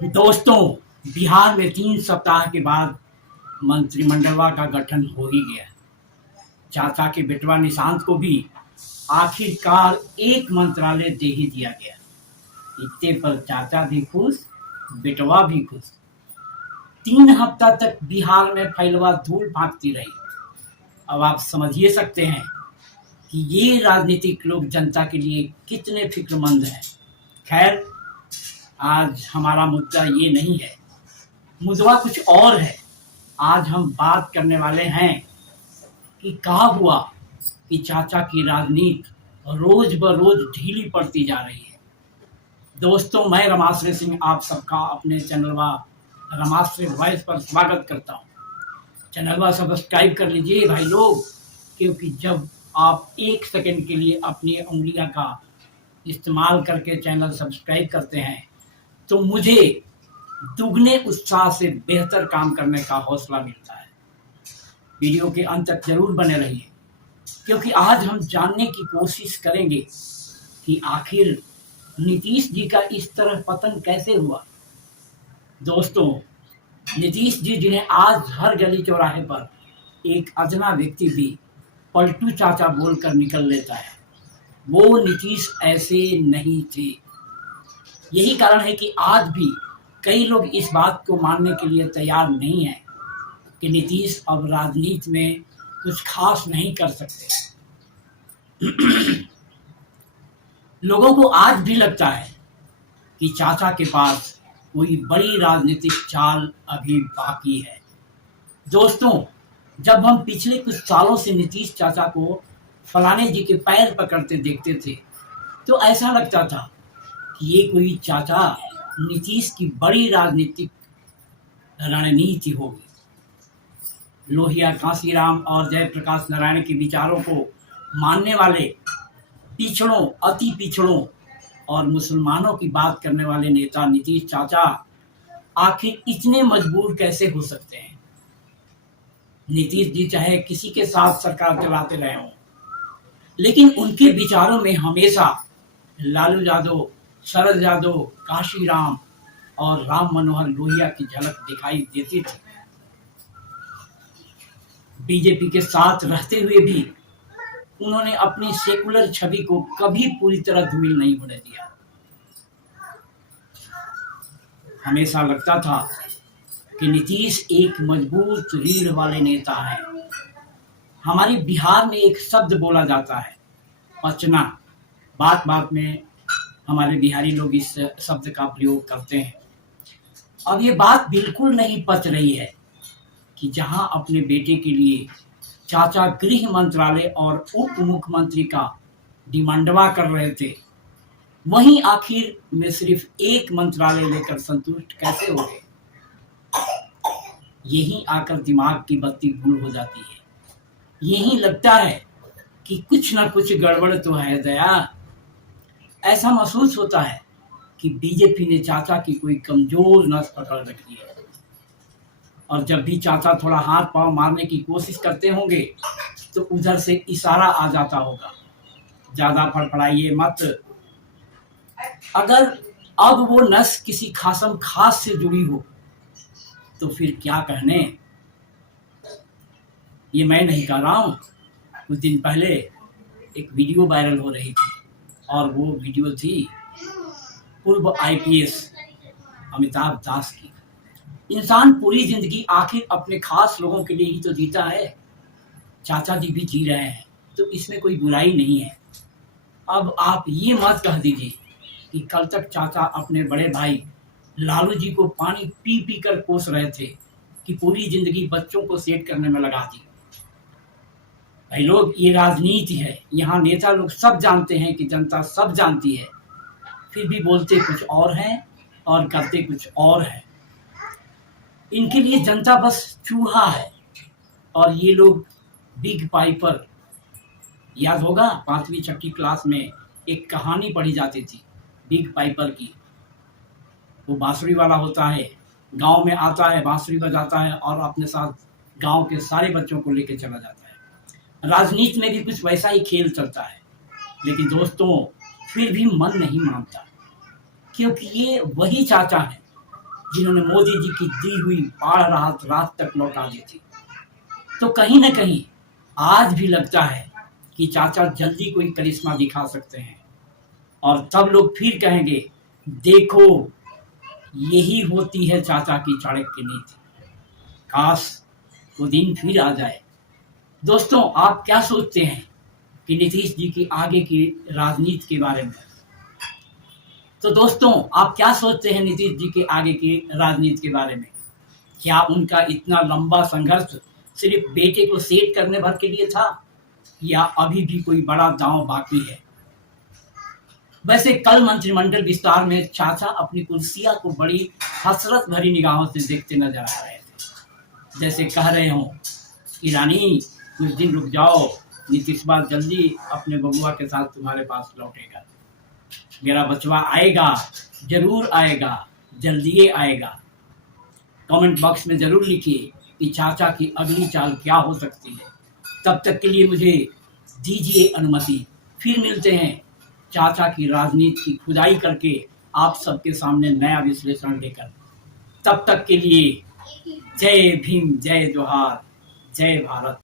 दोस्तों, बिहार में 3 सप्ताह के बाद मंत्रिमंडलवा का गठन हो ही गया। चाचा के बेटवा निशांत को भी आखिरकार एक मंत्रालय दे ही दिया गया। इतने पर चाचा भी खुश, बेटवा भी खुश। 3 हफ्ता तक बिहार में फैलवा धूल भागती रही। अब आप समझिए सकते हैं कि ये राजनीतिक लोग जनता के लिए कितने फिक्रमंद हैं। खैर, आज हमारा मुद्दा ये नहीं है, मुद्दा कुछ और है। आज हम बात करने वाले हैं कि क्या हुआ कि चाचा की राजनीति रोज बरोज ढीली पड़ती जा रही है। दोस्तों, मैं रमाश्रय सिंह आप सबका अपने चैनलवा रमाश्रय वॉइस पर स्वागत करता हूँ। चैनलवा सब्सक्राइब कर लीजिए भाई लोग, क्योंकि जब आप 1 सेकंड के लिए अपनी उंगलियां का इस्तेमाल करके चैनल सब्सक्राइब करते हैं तो मुझे दुगने उत्साह से बेहतर काम करने का हौसला मिलता है। वीडियो के अंत तक जरूर बने रहिए, क्योंकि आज हम जानने की कोशिश करेंगे कि आखिर नीतीश जी का इस तरह पतन कैसे हुआ। दोस्तों, नीतीश जी जिन्हें आज हर गली चौराहे पर एक अजना व्यक्ति भी पलटू चाचा बोलकर निकल लेता है, वो नीतीश ऐसे नहीं थे। यही कारण है कि आज भी कई लोग इस बात को मानने के लिए तैयार नहीं हैं कि नीतीश अब राजनीति में कुछ खास नहीं कर सकते। लोगों को आज भी लगता है कि चाचा के पास कोई बड़ी राजनीतिक चाल अभी बाकी है। दोस्तों, जब हम पिछले कुछ सालों से नीतीश चाचा को फलाने जी के पैर पकड़ते देखते थे तो ऐसा लगता था कि ये कोई चाचा नीतीश की बड़ी राजनीतिक रणनीति होगी। लोहिया कांशीराम और जयप्रकाश नारायण के विचारों को मानने वाले पिछड़ों, अति पिछड़ों और मुसलमानों की बात करने वाले नेता नीतीश चाचा आखिर इतने मजबूर कैसे हो सकते हैं। नीतीश जी चाहे किसी के साथ सरकार चलाते रहे हों, लेकिन उनके विचारों में हमेशा लालू यादव, शरद यादव, काशीराम और राम मनोहर लोहिया की झलक दिखाई देती थी। बीजेपी के साथ रहते हुए भी उन्होंने अपनी सेकुलर छवि को कभी पूरी तरह धूमिल नहीं होने दिया। हमेशा लगता था कि नीतीश एक मजबूत रीढ़ वाले नेता हैं। हमारे बिहार में एक शब्द बोला जाता है, पचना। बात बात में हमारे बिहारी लोग इस शब्द का प्रयोग करते हैं। अब ये बात बिल्कुल नहीं पच रही है कि जहां अपने बेटे के लिए चाचा गृह मंत्रालय और उप मुख्यमंत्री का डिमांडवा कर रहे थे, वहीं आखिर में सिर्फ एक मंत्रालय लेकर संतुष्ट कैसे हो गए। यहीं आकर दिमाग की बत्ती गुल हो जाती है। यहीं लगता है कि कुछ ना कुछ गड़बड़ तो है दया। ऐसा महसूस होता है कि बीजेपी ने चाचा की कोई कमजोर नस पकड़ रखी है, और जब भी चाचा थोड़ा हाथ पांव मारने की कोशिश करते होंगे तो उधर से इशारा आ जाता होगा, ज्यादा फड़फड़ाइए मत। अगर अब वो नस किसी खासम खास से जुड़ी हो तो फिर क्या कहने। ये मैं नहीं कह रहा हूँ। कुछ दिन पहले एक वीडियो वायरल हो रही थी, और वो वीडियो थी पूर्व आईपीएस अमिताभ दास की। इंसान पूरी जिंदगी आखिर अपने खास लोगों के लिए ही तो जीता है। चाचा जी भी जी रहे हैं तो इसमें कोई बुराई नहीं है। अब आप ये मत कह दीजिए कि कल तक चाचा अपने बड़े भाई लालू जी को पानी पी पी कर कोस रहे थे कि पूरी जिंदगी बच्चों को सेट करने में लगा दी। भाई लोग, ये राजनीति है। यहाँ नेता लोग सब जानते हैं कि जनता सब जानती है, फिर भी बोलते कुछ और हैं और करते कुछ और है। इनके लिए जनता बस चूहा है और ये लोग बिग पाइपर। याद होगा 5वीं 6वीं क्लास में एक कहानी पढ़ी जाती थी बिग पाइपर की। वो बांसुरी वाला होता है, गांव में आता है, बांसुरी बजाता है और अपने साथ गांव के सारे बच्चों को लेकर चला जाता है। राजनीति में भी कुछ वैसा ही खेल चलता है। लेकिन दोस्तों, फिर भी मन नहीं मानता, क्योंकि ये वही चाचा है जिन्होंने मोदी जी की दी हुई बाढ़ राहत रात तक लौटा दी थी। तो कहीं न कहीं आज भी लगता है कि चाचा जल्दी कोई करिश्मा दिखा सकते हैं और तब लोग फिर कहेंगे, देखो यही होती है चाचा की चाणक्य नीति। काश वो दिन फिर आ जाए। दोस्तों, आप क्या सोचते हैं कि नीतीश जी की आगे की राजनीति के बारे में? तो दोस्तों, आप क्या सोचते हैं नीतीश जी के आगे की राजनीति के बारे में? क्या उनका इतना लंबा संघर्ष सिर्फ बेटे को सेट करने भर के लिए था या अभी भी कोई बड़ा दांव बाकी है? वैसे कल मंत्रिमंडल विस्तार में चाचा अपनी कुर्सियां को बड़ी हसरत भरी निगाहों से देखते नजर आ रहे थे, जैसे कह रहे हों कि रानी कुछ दिन रुक जाओ, नीतीश बार जल्दी अपने बबुआ के साथ तुम्हारे पास लौटेगा। मेरा बचवा आएगा, जरूर आएगा, जल्दी आएगा। कमेंट बॉक्स में जरूर लिखिए कि चाचा की अगली चाल क्या हो सकती है। तब तक के लिए मुझे दीजिए अनुमति। फिर मिलते हैं चाचा की राजनीति की खुदाई करके आप सबके सामने नया विश्लेषण लेकर। तब तक के लिए जय भीम, जय जोहार, जय भारत।